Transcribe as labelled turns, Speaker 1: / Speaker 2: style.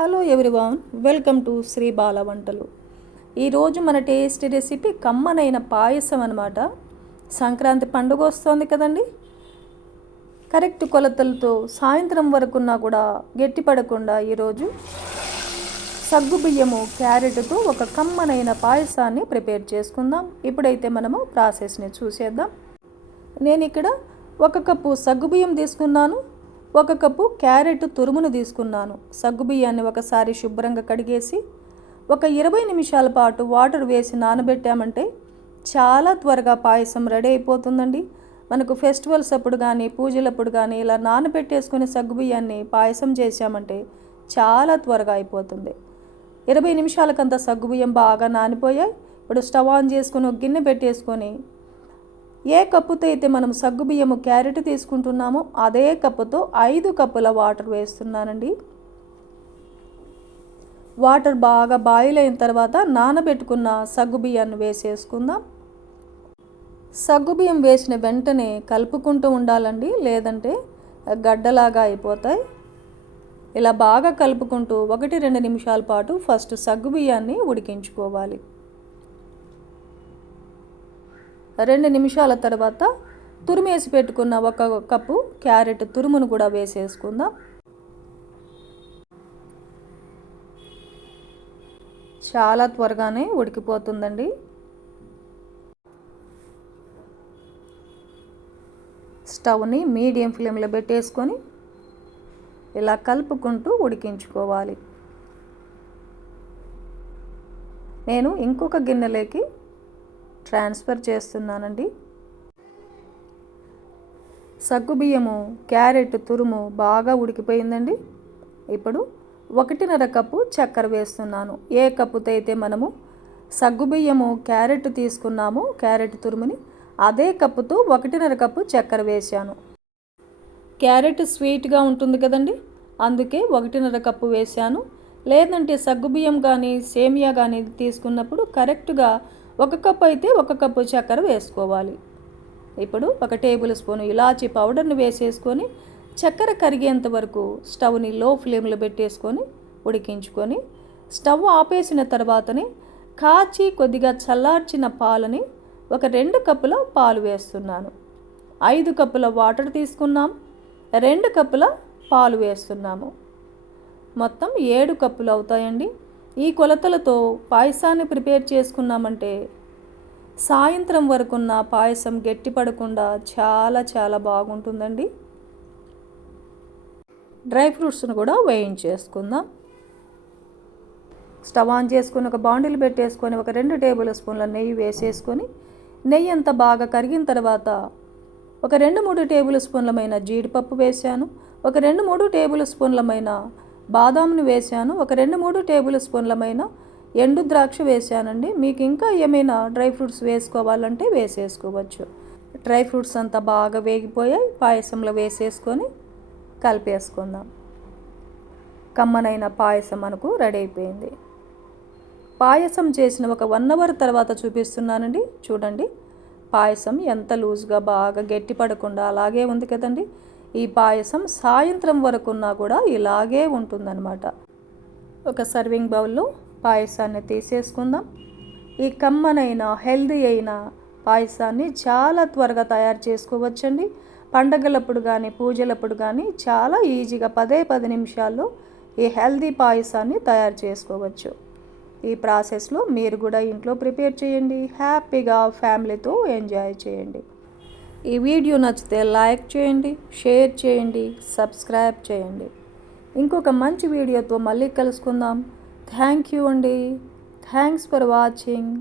Speaker 1: hello everyone welcome to Shri Bala వంటలు ఈరోజు మన టేస్ట్ రెసిపీ కమ్మనైన పాయసం అనమాట సంక్రాంతి పండుగ వస్తోంది కదండి కరెక్ట్ కొలతలతో సాయంత్రం వరకున్నా కూడా గట్టి పడకుండా ఈరోజు సగ్గుబియ్యము క్యారెట్తో ఒక కమ్మనైన పాయసాన్ని ప్రిపేర్ చేసుకుందాం ఇప్పుడైతే మనము ప్రాసెస్ని చూసేద్దాం నేను ఇక్కడ ఒక కప్పు సగ్గుబియ్యం తీసుకున్నాను ఒక కప్పు క్యారెట్ తురుమును తీసుకున్నాను సగ్గుబియ్యాన్ని ఒకసారి శుభ్రంగా కడిగేసి ఒక ఇరవై నిమిషాల పాటు వాటర్ వేసి నానబెట్టామంటే చాలా త్వరగా పాయసం రెడీ అయిపోతుందండి మనకు ఫెస్టివల్స్ అప్పుడు కానీ పూజలప్పుడు కానీ ఇలా నానబెట్టేసుకునే సగ్గుబియ్యాన్ని పాయసం చేశామంటే చాలా త్వరగా అయిపోతుంది ఇరవై నిమిషాలకంతా సగ్గుబియ్యం బాగా నానిపోయాయి ఇప్పుడు స్టవ్ ఆన్ చేసుకుని ఒక గిన్నె పెట్టేసుకొని ఏ కప్పుతో అయితే మనం సగ్గుబియ్యము క్యారెట్ తీసుకుంటున్నామో అదే కప్పుతో ఐదు కప్పుల వాటర్ వేస్తున్నానండి వాటర్ బాగా బాయిల్ అయిన తర్వాత నానబెట్టుకున్న సగ్గుబియ్యాన్ని వేసేసుకుందాం సగ్గుబియ్యం వేసిన వెంటనే కలుపుకుంటూ ఉండాలండి లేదంటే గడ్డలాగా అయిపోతాయి ఇలా బాగా కలుపుకుంటూ ఒకటి రెండు నిమిషాల పాటు ఫస్ట్ సగ్గుబియ్యాన్ని ఉడికించుకోవాలి రెండు నిమిషాల తర్వాత తురిమేసి పెట్టుకున్న ఒక కప్పు క్యారెట్ తురుమును కూడా వేసేసుకుందాం చాలా త్వరగానే ఉడికిపోతుందండి స్టవ్ని మీడియం ఫ్లేమ్లో పెట్టేసుకొని ఇలా కలుపుకుంటూ ఉడికించుకోవాలి నేను ఇంకొక గిన్నెలోకి ట్రాన్స్ఫర్ చేస్తున్నానండి సగ్గుబియ్యము క్యారెట్ తురుము బాగా ఉడికిపోయిందండి ఇప్పుడు ఒకటిన్నర కప్పు చక్కెర వేస్తున్నాను ఏ కప్పుతో అయితే మనము సగ్గుబియ్యము క్యారెట్ తీసుకున్నాము క్యారెట్ తురుముని అదే కప్పుతో ఒకటిన్నర కప్పు చక్కెర వేశాను క్యారెట్ స్వీట్గా ఉంటుంది కదండి అందుకే ఒకటిన్నర కప్పు వేశాను లేదంటే సగ్గుబియ్యం కానీ సేమియా కానీ తీసుకున్నప్పుడు కరెక్ట్గా ఒక కప్పు అయితే ఒక కప్పు చక్కెర వేసుకోవాలి ఇప్పుడు ఒక టేబుల్ స్పూన్ ఇలాచి పౌడర్ని వేసేసుకొని చక్కెర కరిగేంత వరకు స్టవ్ని లో ఫ్లేమ్లో పెట్టేసుకొని ఉడికించుకొని స్టవ్ ఆపేసిన తర్వాతని కాచి కొద్దిగా చల్లార్చిన పాలని ఒక రెండు కప్పుల పాలు వేస్తున్నాను ఐదు కప్పుల వాటర్ తీసుకున్నాం రెండు కప్పుల పాలు వేస్తున్నాము మొత్తం ఏడు కప్పులు అవుతాయండి ఈ కొలతలతో పాయసాన్ని ప్రిపేర్ చేసుకున్నామంటే సాయంత్రం వరకున్న పాయసం గట్టి పడకుండా చాలా చాలా బాగుంటుందండి డ్రై ఫ్రూట్స్ను కూడా వేయించేసుకుందాం స్టవ్ ఆన్ చేసుకుని ఒక బాండిల్ పెట్టేసుకొని ఒక రెండు టేబుల్ స్పూన్ల నెయ్యి వేసేసుకొని నెయ్యి అంతా బాగా కరిగిన తర్వాత ఒక రెండు మూడు టేబుల్ స్పూన్లమైన జీడిపప్పు వేశాను ఒక రెండు మూడు టేబుల్ స్పూన్లమైన బాదాంను వేశాను ఒక రెండు మూడు టేబుల్ స్పూన్లమైన ఎండు ద్రాక్ష వేశానండి మీకు ఇంకా ఏమైనా డ్రై ఫ్రూట్స్ వేసుకోవాలంటే వేసేసుకోవచ్చు డ్రై ఫ్రూట్స్ అంతా బాగా వేగిపోయాయి పాయసంలో వేసేసుకొని కలిపేసుకుందాం కమ్మనైన పాయసం మనకు రెడీ అయిపోయింది పాయసం చేసిన ఒక వన్ అవర్ తర్వాత చూపిస్తున్నానండి చూడండి పాయసం ఎంత లూజ్గా బాగా గట్టి పడకుండా అలాగే ఉంది కదండి ఈ పాయసం సాయంత్రం వరకున్నా కూడా ఇలాగే ఉంటుందన్నమాట ఒక సర్వింగ్ బౌల్లో పాయసాన్ని తీసేసుకుందాం ఈ కమ్మనైనా హెల్దీ అయిన పాయసాన్ని చాలా త్వరగా తయారు చేసుకోవచ్చండి పండగలప్పుడు కానీ పూజలప్పుడు కానీ చాలా ఈజీగా పదే పది నిమిషాల్లో ఈ హెల్దీ పాయసాన్ని తయారు చేసుకోవచ్చు ఈ ప్రాసెస్లో మీరు కూడా ఇంట్లో ప్రిపేర్ చేయండి హ్యాపీగా ఫ్యామిలీతో ఎంజాయ్ చేయండి ఈ వీడియో నచ్చితే లైక్ చేయండి షేర్ చేయండి సబ్స్క్రైబ్ చేయండి ఇంకొక మంచి వీడియోతో మళ్ళీ కలుసుకుందాం థ్యాంక్ యూ అండి థ్యాంక్స్ ఫర్ వాచింగ్